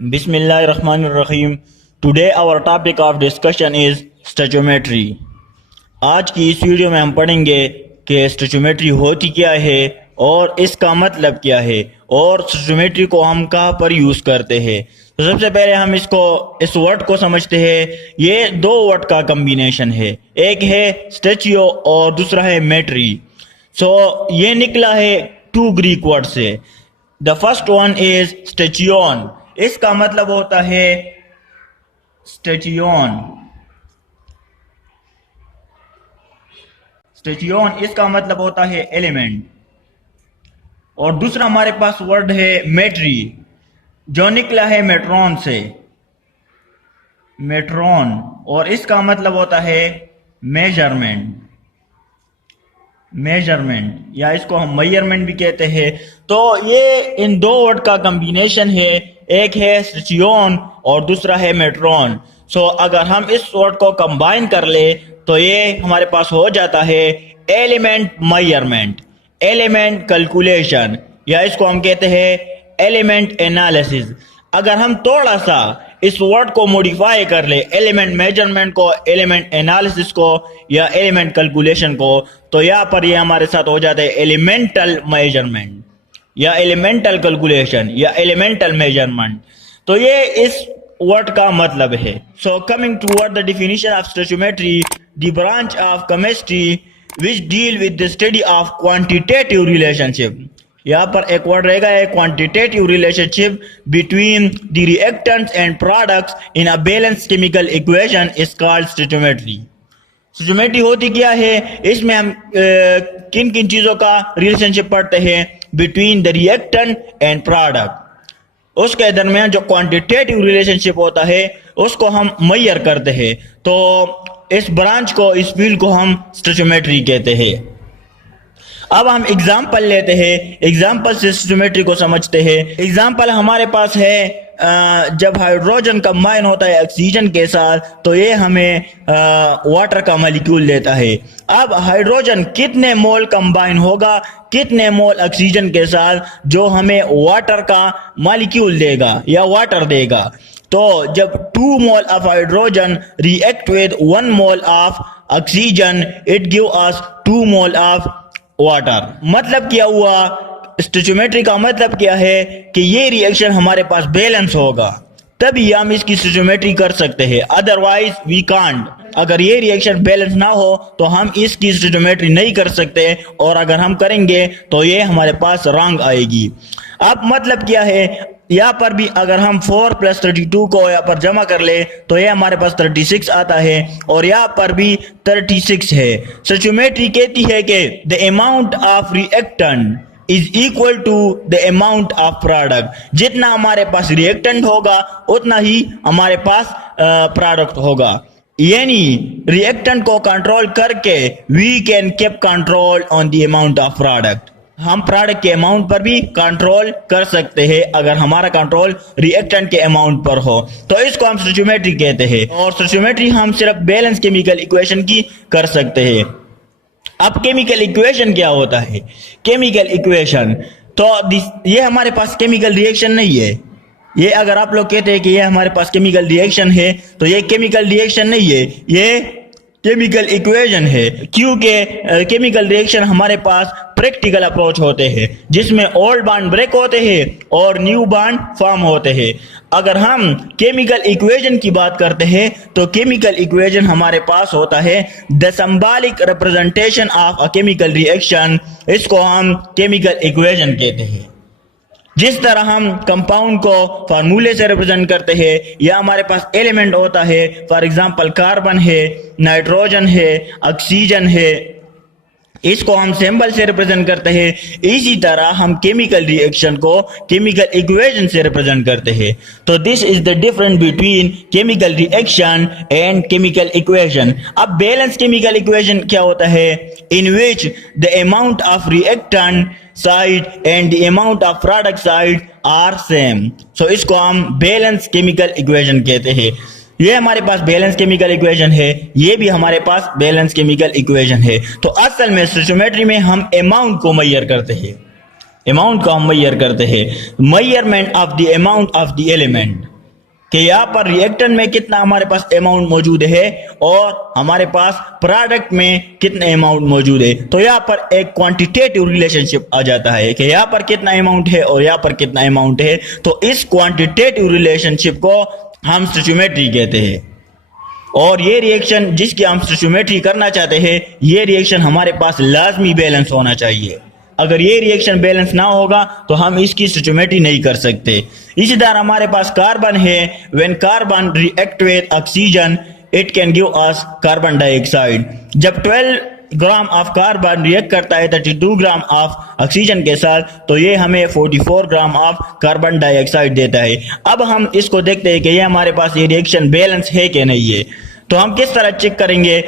बिस्मिल्लाहिर्रहमानिर्रहीम। Today our topic of discussion is stoichiometry. आज की इस वीडियो में हम पढ़ेंगे कि स्टोइचियोमेट्री होती क्या है और इसका मतलब क्या है और स्टोइचियोमेट्री को हम कहाँ पर यूज करते हैं। तो सबसे पहले हम इस वर्ड को समझते हैं। ये दो वर्ड का कॉम्बिनेशन है, एक है स्टैच्यू और दूसरा है मेट्री। ये निकला है टू ग्रीक वर्ड से। The first one is stoicheion. इसका मतलब होता है स्टैच्यून। स्टैच्यून इसका मतलब होता है एलिमेंट। और दूसरा हमारे पास वर्ड है मेट्री, जो निकला है मेट्रॉन से, मेट्रॉन, और इसका मतलब होता है मेजरमेंट। मेजरमेंट या इसको हम मेजरमेंट भी कहते हैं। तो ये इन दो वर्ड का कॉम्बिनेशन है, एक है स्टैच्यून और दूसरा है मेट्रॉन। अगर हम इस वर्ड को कंबाइन कर ले तो ये हमारे पास हो जाता है एलिमेंट मेजरमेंट, एलिमेंट कैलकुलेशन, या इसको हम कहते हैं एलिमेंट एनालिसिस। अगर हम थोड़ा सा इस वर्ड को मॉडिफाई कर ले, एलिमेंट मेजरमेंट को, एलिमेंट एनालिसिस को या एलिमेंट कैलकुलेशन को, तो यहाँ पर ये हमारे साथ हो जाता है एलिमेंटल मेजरमेंट या एलिमेंटल कैलकुलेशन या एलिमेंटल मेजरमेंट। तो ये इस वर्ड का मतलब है। Coming toward the definition of stoichiometry, the branch of chemistry which deal with the study of quantitative relationship. यहाँ पर एक वर्ड रहेगा, है quantitative relationship between the reactants and products in a balance chemical equation is called stoichiometry. Stoichiometry होती क्या है, इसमें हम किन किन चीजों का रिलेशनशिप पढ़ते हैं between the reactant and product. उसके दरमियान जो क्वांटिटेटिव रिलेशनशिप होता है उसको हम मेजर करते हैं। तो इस ब्रांच को, इस फील्ड को हम स्टोइचियोमेट्री कहते हैं। अब हम एग्जाम्पल लेते हैं, एग्जाम्पल से स्टोइचियोमेट्री को समझते हैं। एग्जाम्पल हमारे पास है, जब हाइड्रोजन कंबाइन होता है ऑक्सीजन के साथ तो ये हमें वाटर का मॉलिक्यूल देता है। अब हाइड्रोजन कितने मोल कंबाइन होगा, कितने मोल ऑक्सीजन के साथ, जो हमें वाटर का मॉलिक्यूल देगा या वाटर देगा। तो जब 2 mole of hydrogen react with 1 mole of oxygen, it give us 2 mole of water. मतलब क्या हुआ, स्टोइचियोमेट्री का मतलब क्या है कि ये रिएक्शन हमारे पास बैलेंस होगा, तभी हम इसकी स्टोइचियोमेट्री कर सकते हैं, अदरवाइज वी कांट। अगर ये रिएक्शन बैलेंस ना हो तो हम इसकी स्टोइचियोमेट्री नहीं कर सकते, और अगर हम करेंगे तो ये हमारे पास रॉन्ग आएगी। अब मतलब क्या है, यहाँ पर भी अगर हम 4 + 32 को यहाँ पर जमा कर ले तो ये हमारे पास 36 आता है, और यहाँ पर भी 36 है। स्टोइचियोमेट्री कहती है कि the amount of reactant is equal to the amount of product. जितना हमारे पास रिएक्टेंट होगा उतना ही हमारे पास प्रोडक्ट होगा। यानी रिएक्टेंट को कंट्रोल करके we can keep control on the amount of product. हम प्रोडक्ट के अमाउंट पर भी कंट्रोल कर सकते हैं अगर हमारा कंट्रोल रिएक्टेंट के अमाउंट पर हो, तो इसको हम स्टोइचियोमेट्री कहते हैं। और स्टोइचियोमेट्री हम सिर्फ बैलेंस केमिकल इक्वेशन की कर सकते हैं। अब केमिकल इक्वेशन क्या होता है, केमिकल इक्वेशन, तो ये हमारे पास केमिकल रिएक्शन नहीं है। ये अगर आप लोग कहते हैं कि ये हमारे पास केमिकल रिएक्शन है, तो ये केमिकल रिएक्शन नहीं है, ये केमिकल इक्वेशन है। क्योंकि केमिकल रिएक्शन हमारे पास प्रैक्टिकल अप्रोच होते हैं, जिसमें ओल्ड बॉन्ड ब्रेक होते हैं और न्यू बॉन्ड फॉर्म होते हैं। अगर हम केमिकल इक्वेशन की बात करते हैं तो केमिकल इक्वेशन हमारे पास होता है the symbolic representation of a chemical reaction. इसको हम केमिकल इक्वेशन कहते हैं। जिस तरह हम कंपाउंड को फार्मूले से रिप्रेजेंट करते हैं, या हमारे पास एलिमेंट होता है, फॉर एग्जांपल कार्बन है, नाइट्रोजन है, ऑक्सीजन है, इसको हम सिंबल से रिप्रेजेंट करते हैं। इसी तरह हम केमिकल रिएक्शन को केमिकल इक्वेशन से रिप्रेजेंट करते हैं। तो this is the difference between chemical reaction and chemical equation. अब बैलेंस केमिकल इक्वेशन क्या होता है, in which the amount of reactant side and the amount of product side are same. इसको हम बैलेंस केमिकल इक्वेशन कहते हैं। ये हमारे पास बैलेंस केमिकल इक्वेशन है, ये भी हमारे पास बैलेंस केमिकल इक्वेशन है। तो असल में स्टोइचियोमेट्री में हम अमाउंट को मेजर करते हैं। अमाउंट को हम मैयर करते हैं, measurement of the amount of the element, कि यहाँ पर रिएक्टेंट में कितना हमारे पास अमाउंट मौजूद है और हमारे पास प्रोडक्ट में कितना अमाउंट मौजूद है। तो यहाँ पर एक क्वांटिटेटिव रिलेशनशिप आ जाता है कि यहाँ पर कितना अमाउंट है और यहाँ पर कितना अमाउंट है। तो इस क्वांटिटेटिव रिलेशनशिप को हम स्टोइचियोमेट्री कहते हैं, और ये रिएक्शन जिसकी हम स्टोइचियोमेट्री करना चाहते हैं, ये रिएक्शन हमारे पास लाजमी बैलेंस होना चाहिए। अगर ये रिएक्शन बैलेंस ना होगा तो हम इसकी स्टोइचियोमेट्री नहीं कर सकते। इसी तरह हमारे पास कार्बन है, when carbon react with oxygen it can give us carbon dioxide. जब 12 ग्राम ऑफ कार्बन रिएक्ट करता है 32 ग्राम ऑफ ऑक्सीजन के साथ, तो ये हमें 44 ग्राम ऑफ कार्बन डाइऑक्साइड देता है। अब हम इसको देखते हैं कि ये हमारे पास ये रिएक्शन बैलेंस है कि नहीं है। तो हम किस तरह चेक करेंगे,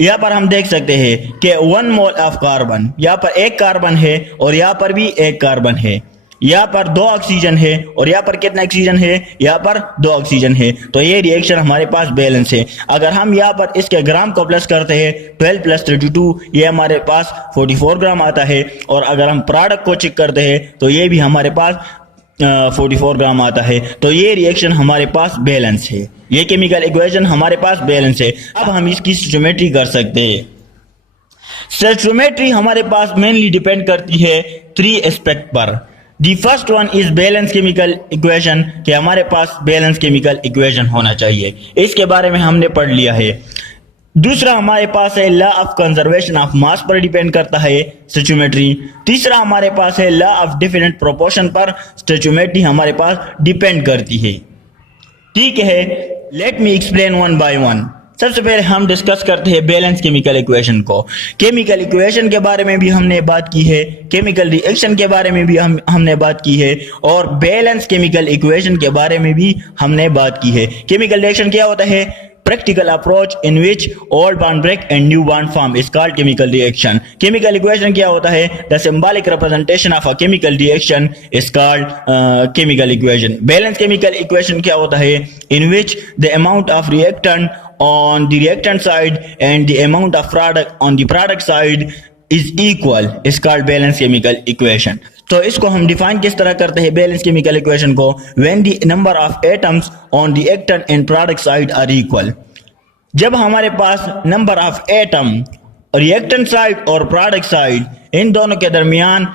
यहाँ पर हम देख सकते हैं कि 1 मोल ऑफ कार्बन, यहाँ पर एक कार्बन है और यहाँ पर भी एक कार्बन है, यहाँ पर 2 ऑक्सीजन है और यहाँ पर कितना ऑक्सीजन है, यहाँ पर 2 ऑक्सीजन है। तो ये रिएक्शन हमारे पास बैलेंस है। अगर हम यहाँ पर इसके ग्राम को प्लस करते हैं 12 + 32, ये हमारे पास 44 ग्राम आता है। और अगर हम प्रोडक्ट को चेक करते हैं तो ये भी हमारे पास 44 ग्राम आता है। तो ये रिएक्शन हमारे पास बैलेंस है, ये केमिकल इक्वेशन हमारे पास बैलेंस है। अब हम इसकी स्टोइचियोमेट्री कर सकते हैं। स्टोइचियोमेट्री हमारे पास मेनली डिपेंड करती है 3 एस्पेक्ट पर। The first one is balance chemical equation, कि हमारे पास बैलेंस केमिकल इक्वेशन होना चाहिए, इसके बारे में हमने पढ़ लिया है। दूसरा हमारे पास है लॉ ऑफ कंजर्वेशन ऑफ मास पर डिपेंड करता है स्टोइचियोमेट्री। तीसरा हमारे पास है लॉ ऑफ डेफिनेट प्रोपोर्शन पर स्टोइचियोमेट्री हमारे पास डिपेंड करती है। ठीक है, let me explain one by one. सबसे पहले हम डिस्कस करते हैं बैलेंस केमिकल इक्वेशन को। केमिकल इक्वेशन के बारे में भी हमने बात की है, केमिकल रिएक्शन के बारे में भी हमने बात की है, और बैलेंस केमिकल इक्वेशन के बारे में भी हमने बात की है। केमिकल रिएक्शन क्या होता है? practical approach in which old bond break and new bond form is called chemical reaction. Chemical equation क्या होता है? The symbolic representation of a chemical reaction is called chemical equation. Balance chemical equation क्या होता है? In which the amount of reactant on the reactant side and the amount of product on the product side is equal is called balance chemical equation. तो इसको हम define किस तरह करते हैं बैलेंस केमिकल इक्वेशन को? When the number of atoms on reactant and product side are equal. जब हमारे पास number of atom reactant side और प्रोडक्ट साइड इन दोनों के दरमियान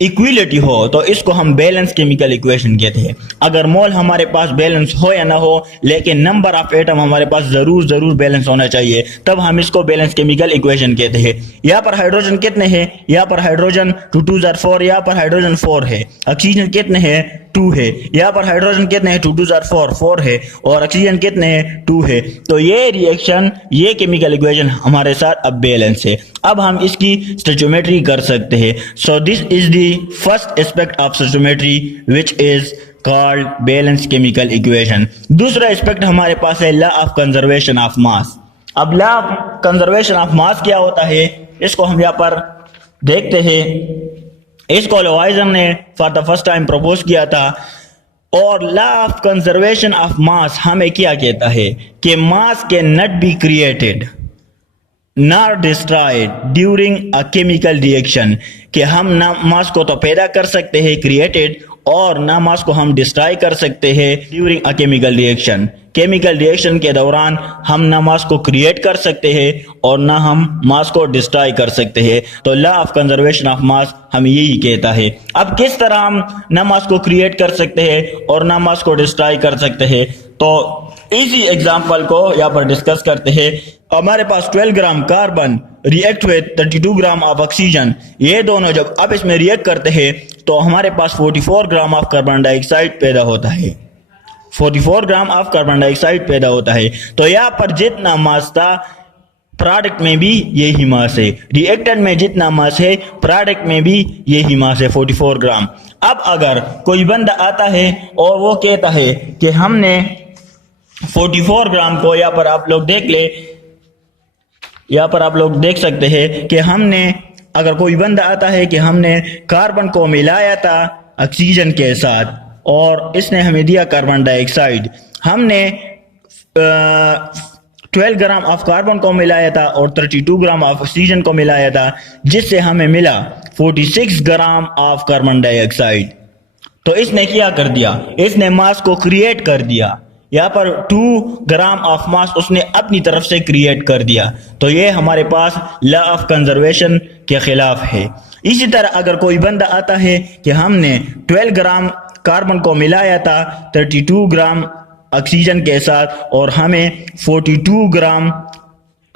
इक्विलिटी हो, तो इसको हम बैलेंस केमिकल इक्वेशन कहते हैं। अगर मोल हमारे पास बैलेंस हो या ना हो, लेकिन नंबर ऑफ एटम हमारे पास जरूर बैलेंस होना चाहिए, तब हम इसको बैलेंस केमिकल इक्वेशन कहते हैं। यहाँ पर हाइड्रोजन कितने हैं? यहाँ पर हाइड्रोजन 2 2 are 4, यहाँ पर हाइड्रोजन 4 है। ऑक्सीजन कितने हैं? 2 है। यहाँ पर हाइड्रोजन कितने हैं? 2 2 are 4 4 है, और ऑक्सीजन कितने हैं? 2 है। तो ये रिएक्शन, ये केमिकल इक्वेशन हमारे साथ अब बैलेंस है। अब हम इसकी स्टोइचियोमेट्री कर सकते हैं। So this is the first aspect of stoichiometry which is called balance chemical equation. दूसरा एस्पेक्ट हमारे पास है law of conservation of mass. अब law of conservation of mass क्या होता है, इसको हम यहाँ पर देखते हैं। इसको लोवाइजर ने for the first time propose किया था। और लॉ ऑफ कंजर्वेशन ऑफ मास हमें क्या कहता है कि mass can not be created not destroyed during a chemical reaction, कि हम ना मास को तो पैदा कर सकते हैं क्रिएटेड, और ना मास को हम डिस्ट्रॉय कर सकते हैं during a chemical reaction. Chemical reaction के दौरान हम ना मास को क्रिएट कर सकते हैं और ना हम मास को डिस्ट्रॉय कर सकते हैं। तो लॉ ऑफ कंजर्वेशन ऑफ मास हम यही कहता है। अब किस तरह हम ना मास को क्रिएट कर सकते हैं और ना मास को डिस्ट्रॉय कर सकते हैं, तो इसी एग्जांपल को यहाँ पर डिस्कस करते हैं। हमारे पास 12 gram carbon react with 32 gram of oxygen, ये दोनों जब अब इसमें रिएक्ट करते हैं तो हमारे पास 44 ग्राम ऑफ कार्बन डाइऑक्साइड पैदा होता है। 44 ग्राम ऑफ कार्बन डाइऑक्साइड पैदा होता है। तो यहाँ पर जितना मास था प्रोडक्ट में भी यही मास है, रिएक्टेंट में जितना मास है प्रोडक्ट में भी यही मास है, 44 ग्राम। अब अगर कोई बंदा आता है और वो कहता है कि हमने 44 ग्राम को, यहाँ पर आप लोग देख ले, यहाँ पर आप लोग देख सकते हैं कि हमने, अगर कोई बंदा आता है कि हमने कार्बन को मिलाया था ऑक्सीजन के साथ और इसने हमें दिया कार्बन डाइऑक्साइड, हमने 12 ग्राम ऑफ कार्बन को मिलाया था और 32 ग्राम ऑफ ऑक्सीजन को मिलाया था, जिससे हमें मिला 46 ग्राम ऑफ कार्बन डाइऑक्साइड। तो इसने क्या कर दिया, इसने मास को क्रिएट कर दिया। यहाँ पर 2 ग्राम ऑफ मास उसने अपनी तरफ से क्रिएट कर दिया। तो ये हमारे पास लॉ ऑफ कंजर्वेशन के खिलाफ है। इसी तरह अगर कोई बंदा आता है कि हमने 12 ग्राम कार्बन को मिलाया था 32 ग्राम ऑक्सीजन के साथ और हमें 42 ग्राम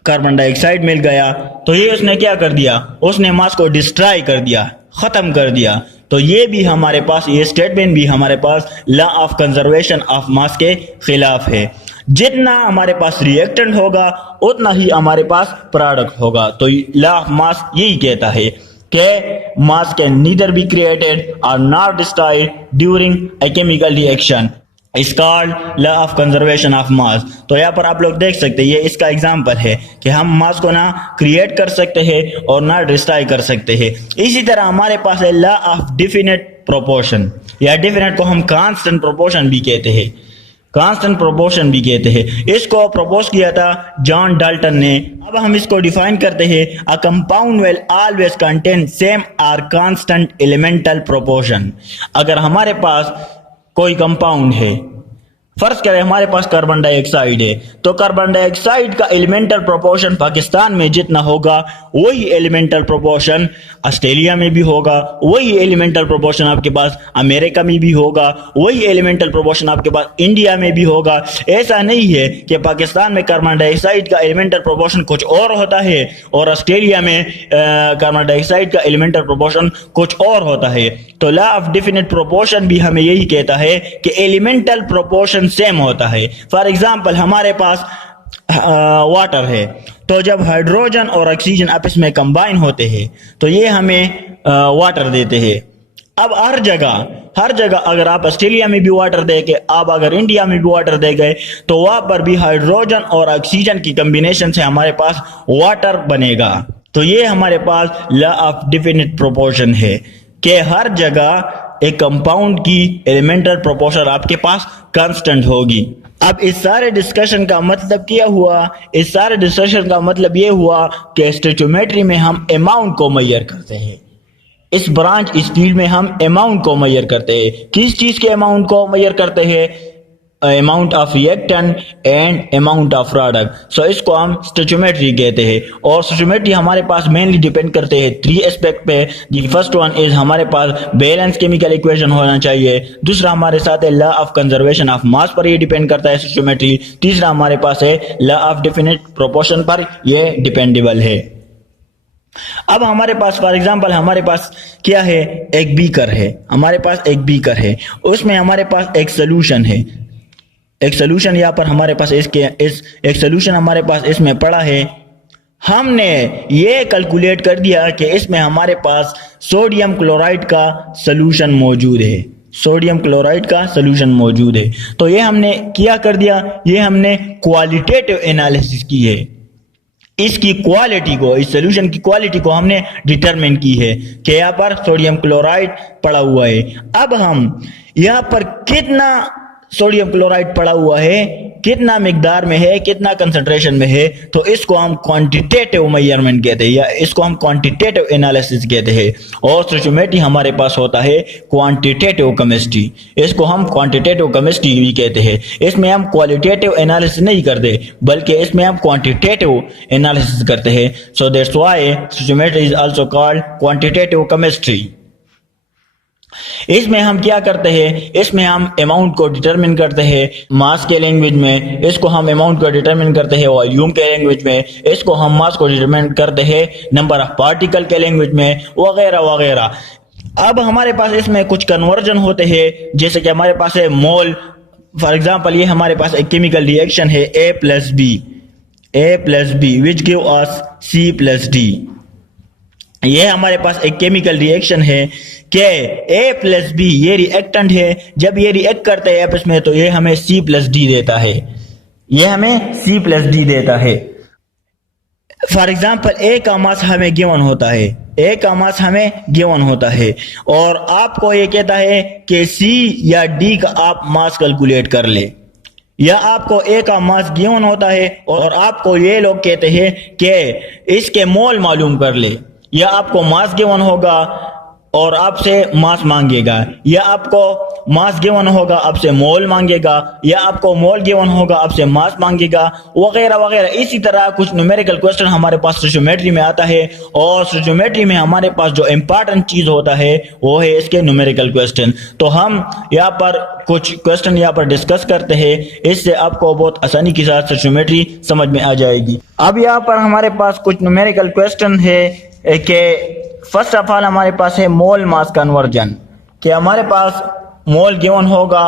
कार्बन डाइऑक्साइड मिल गया, तो ये उसने क्या कर दिया, उसने मास को डिस्ट्रॉय कर दिया, खत्म कर दिया। तो ये भी हमारे पास, ये स्टेटमेंट भी हमारे पास law of conservation of mass के खिलाफ है। जितना हमारे पास रिएक्टेंट होगा उतना ही हमारे पास प्रोडक्ट होगा। तो लॉ ऑफ मास यही कहता है कि mass can neither be created और not destroyed during a chemical reaction is called law of conservation of mass. तो यहाँ पर आप लोग देख सकते हैं, ये इसका एग्जांपल है कि हम मास को ना क्रिएट कर सकते हैं और ना डिस्ट्रॉय कर सकते हैं। इसी तरह हमारे पास है लॉ ऑफ डेफिनेट प्रोपोर्शन, या डेफिनेट को हम कांस्टेंट प्रोपोर्शन भी कहते हैं, कांस्टेंट प्रोपोर्शन भी कहते हैं। इसको प्रपोज किया था जॉन डाल्टन ने। अब हम इसको डिफाइन करते हैं, a compound will always contain same और कांस्टेंट एलिमेंटल प्रोपोर्शन। अगर हमारे पास कोई कंपाउंड है, फर्ज करें हमारे पास कार्बन डाइऑक्साइड है, तो कार्बन डाइऑक्साइड का एलिमेंटल प्रोपोर्शन पाकिस्तान में जितना होगा वही एलिमेंटल प्रोपोर्शन ऑस्ट्रेलिया में भी होगा, वही एलिमेंटल प्रोपोर्शन आपके पास अमेरिका में भी होगा, वही एलिमेंटल प्रोपोर्शन आपके पास इंडिया में भी होगा। ऐसा नहीं है कि पाकिस्तान में कार्बन डाइऑक्साइड का एलिमेंटल प्रोपोर्शन कुछ और होता है और ऑस्ट्रेलिया में कार्बन डाइऑक्साइड का एलिमेंटल प्रोपोर्शन कुछ और होता है। तो लॉ ऑफ डेफिनेट प्रोपोर्शन भी हमें यही कहता है कि एलिमेंटल प्रोपोर्शन सेम होता है। फॉर एग्जाम्पल हमारे पास वाटर है, तो जब हाइड्रोजन और ऑक्सीजन आपस में कंबाइन होते हैं तो ये हमें वाटर देते हैं। अब हर जगह अगर आप ऑस्ट्रेलिया में भी वाटर देंगे, आप अगर इंडिया में भी वाटर दे गए, तो वहां पर भी हाइड्रोजन और ऑक्सीजन की कॉम्बिनेशन से हमारे पास वाटर बनेगा। तो ये हमारे पास लॉ ऑफ डेफिनेट प्रोपोर्शन है कि हर जगह एक कंपाउंड की एलिमेंटल प्रोपोर्शन आपके पास कांस्टेंट होगी। अब इस सारे डिस्कशन का मतलब क्या हुआ, इस सारे डिस्कशन का मतलब ये हुआ कि स्टोइचियोमेट्री में हम अमाउंट को मेजर करते हैं। इस ब्रांच, इस फील्ड में हम अमाउंट को मेजर करते हैं। किस चीज के अमाउंट को मेजर करते हैं? Amount of reactant and amount of product. So इसको हम स्टोइचियोमेट्री कहते हैं। और स्टोइचियोमेट्री हमारे पास मेनली डिपेंड करते हैं 3 एस्पेक्ट पे। दी फर्स्ट वन इज हमारे पास बैलेंस केमिकल इक्वेशन होना चाहिए। दूसरा हमारे साथ है लॉ ऑफ कंजर्वेशन ऑफ मास पर ये डिपेंड करता है स्टोइचियोमेट्री। तीसरा हमारे पास है लॉ ऑफ डेफिनेट प्रोपोर्शन पर ये डिपेंडेबल है। अब हमारे पास फॉर एग्जांपल हमारे पास क्या है, एक बीकर है, हमारे पास एक बीकर है, उसमें हमारे पास एक सोल्यूशन है, एक सोल्यूशन यहाँ पर हमारे पास एक सोल्यूशन हमारे पास इसमें पड़ा है। हमने ये कैलकुलेट कर दिया कि इसमें हमारे पास सोडियम क्लोराइड का सोल्यूशन मौजूद है, सोडियम क्लोराइड का सोल्यूशन मौजूद है। तो ये हमने क्या कर दिया, ये हमने क्वालिटेटिव एनालिसिस की है, इसकी क्वालिटी को, इस सोल्यूशन की क्वालिटी को हमने डिटरमिन की है कि यहाँ पर सोडियम क्लोराइड पड़ा हुआ है। अब हम यहाँ पर कितना सोडियम क्लोराइड पड़ा हुआ है, कितना मिकदार में है, कितना कंसंट्रेशन में है, तो इसको हम क्वांटिटेटिव मेजरमेंट कहते हैं या इसको हम क्वांटिटेटिव एनालिसिस कहते हैं। और स्टोइचियोमेट्री हमारे पास होता है क्वांटिटेटिव केमिस्ट्री, इसको हम क्वांटिटेटिव केमिस्ट्री भी कहते हैं। इसमें हम क्वालिटेटिव एनालिसिस नहीं करते बल्कि इसमें हम क्वांटिटेटिव एनालिसिस करते हैं। So that's why stoichiometry is also called quantitative chemistry. इसमें हम क्या करते हैं, इसमें हम अमाउंट को डिटरमिन करते हैं मास के लैंग्वेज में, इसको हम अमाउंट को डिटरमिन करते हैं वॉल्यूम के लैंग्वेज में, इसको हम मास को डिटरमिन करते हैं नंबर ऑफ पार्टिकल के लैंग्वेज में, वगैरह वगैरह। अब हमारे पास इसमें कुछ कन्वर्जन होते हैं, जैसे कि हमारे पास है मोल। फॉर एग्जांपल ये हमारे पास एक केमिकल रिएक्शन है A plus B which give us C+D। ये हमारे पास एक केमिकल रिएक्शन है कि A प्लस बी ये रिएक्टेंट है, जब ये रिएक्ट करते हैं आपस में तो ये हमें C+D देता है, ये हमें C+D देता है। फॉर एग्जाम्पल A का मास हमें गिवन होता है, A का मास हमें गिवन होता है और आपको ये कहता है कि C या D का आप मास कैलकुलेट कर ले। या आपको ए का मास गिवन होता है और आपको ये लोग कहते हैं कि इसके मोल मालूम कर ले, या आपको मास गिवन होगा और आपसे मास मांगेगा, या आपको मास गिवन होगा आपसे मोल मांगेगा, या आपको मोल गिवन होगा आपसे मास मांगेगा, वगैरह वगैरह। इसी तरह कुछ न्यूमेरिकल क्वेश्चन हमारे पास स्टोचियोमेट्री में आता है, और स्टोचियोमेट्री में हमारे पास जो इम्पोर्टेंट चीज होता है वो है इसके न्यूमेरिकल क्वेश्चन। तो हम यहाँ पर कुछ क्वेश्चन यहाँ पर डिस्कस करते हैं, इससे आपको बहुत आसानी के साथ स्टोचियोमेट्री समझ में आ जाएगी। अब यहाँ पर हमारे पास कुछ न्यूमेरिकल क्वेश्चन है कि फर्स्ट ऑफ ऑल हमारे पास है मोल मास कन्वर्जन, कि हमारे पास मोल गिवन होगा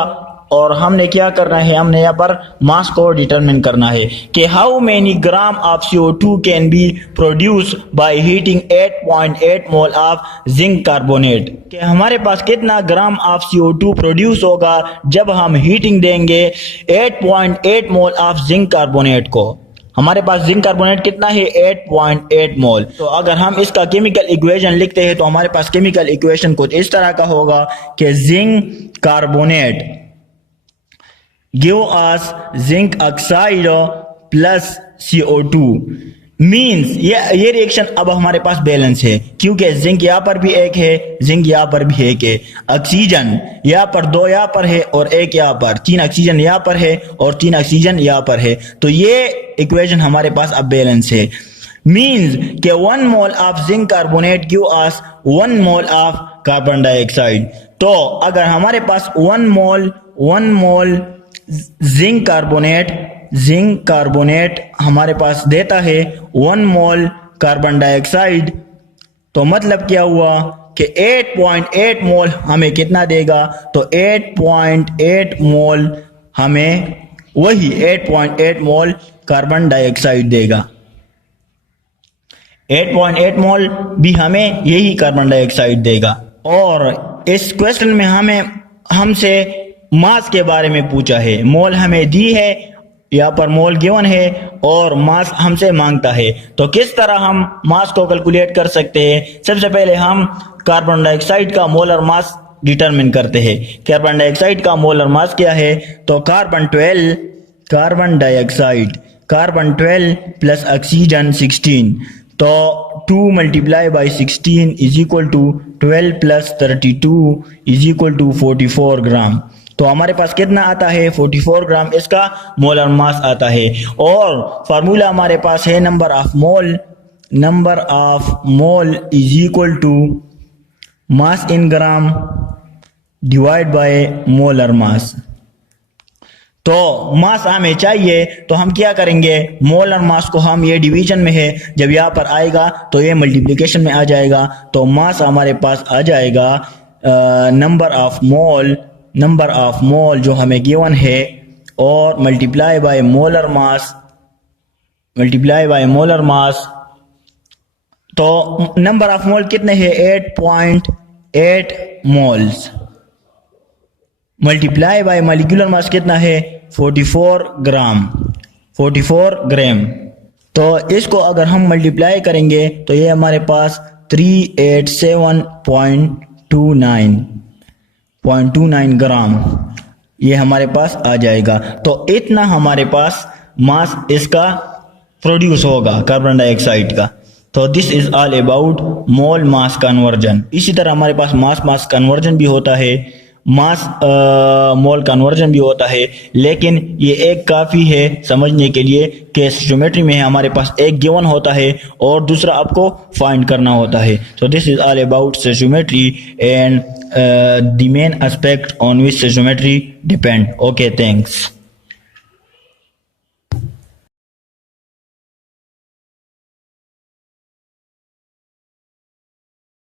और हमने क्या करना है, हमने यहाँ पर मास को डिटरमिन करना है कि how many gram of CO2 can be produce by heating 8.8 mole of zinc carbonate, कि हमारे पास कितना ग्राम ऑफ CO2 प्रोड्यूस होगा जब हम हीटिंग देंगे 8.8 मोल ऑफ जिंक कार्बोनेट को। हमारे पास जिंक कार्बोनेट कितना है 8.8 मोल। तो अगर हम इसका केमिकल इक्वेशन लिखते हैं तो हमारे पास केमिकल इक्वेशन कुछ इस तरह का होगा कि zinc carbonate give us zinc oxide plus CO2 means ये रिएक्शन अब हमारे पास बैलेंस है, क्योंकि जिंक यहाँ पर भी एक है, जिंक यहाँ पर भी एक है, ऑक्सीजन यहाँ पर 2 यहाँ पर है और 1 यहाँ पर, 3 ऑक्सीजन यहाँ पर है और 3 ऑक्सीजन यहाँ पर है। तो ये इक्वेशन हमारे पास अब बैलेंस है। मीन्स के 1 mole of zinc carbonate give us 1 mole of carbon dioxide. तो अगर हमारे पास 1 मोल जिंक कार्बोनेट हमारे पास देता है 1 मोल कार्बन डाइऑक्साइड, तो मतलब क्या हुआ कि 8.8 मोल हमें कितना देगा, तो 8.8 मोल हमें वही 8.8 मोल कार्बन डाइऑक्साइड देगा। 8.8 मोल भी हमें यही कार्बन डाइऑक्साइड देगा। और इस क्वेश्चन में हमसे मास के बारे में पूछा है, मोल हमें दी है, यहाँ पर मोल गिवन है और मास हमसे मांगता है। तो किस तरह हम मास को कैलकुलेट कर सकते हैं? सबसे पहले हम कार्बन डाइऑक्साइड का मोलर मास डिटरमिन करते हैं। कार्बन डाइऑक्साइड का मोलर मास क्या है? तो कार्बन 12 प्लस ऑक्सीजन 16, तो 2 × 16 is equal to 12 plus 32 is equal to 44 gram. तो हमारे पास कितना आता है? 44 ग्राम इसका मोलर मास आता है। और फार्मूला हमारे पास है number of mole is equal to mass in gram divide by molar mass. तो मास हमें चाहिए तो हम क्या करेंगे, मोलर मास को हम, ये डिवीजन में है, जब यहाँ पर आएगा तो ये मल्टीप्लिकेशन में आ जाएगा, तो मास हमारे पास आ जाएगा नंबर ऑफ मोल जो हमें गिवन है, और मल्टीप्लाई बाय मोलर मास। तो नंबर ऑफ मोल कितने हैं? 8.8 moles, multiply by molecular mass कितना है? 44 ग्राम। तो इसको अगर हम मल्टीप्लाई करेंगे तो ये हमारे पास 387.29 ग्राम ये हमारे पास आ जाएगा। तो इतना हमारे पास मास इसका प्रोड्यूस होगा कार्बन डाइऑक्साइड का। तो this is all about mole mass conversion. इसी तरह हमारे पास मास कन्वर्जन भी होता है, मोल कन्वर्जन भी होता है, लेकिन ये एक काफ़ी है समझने के लिए कि स्टोचियोमेट्री में हमारे पास एक गिवन होता है और दूसरा आपको फाइंड करना होता है। So this is all about stoichiometry and the main aspect on which stoichiometry depend. Okay, thanks.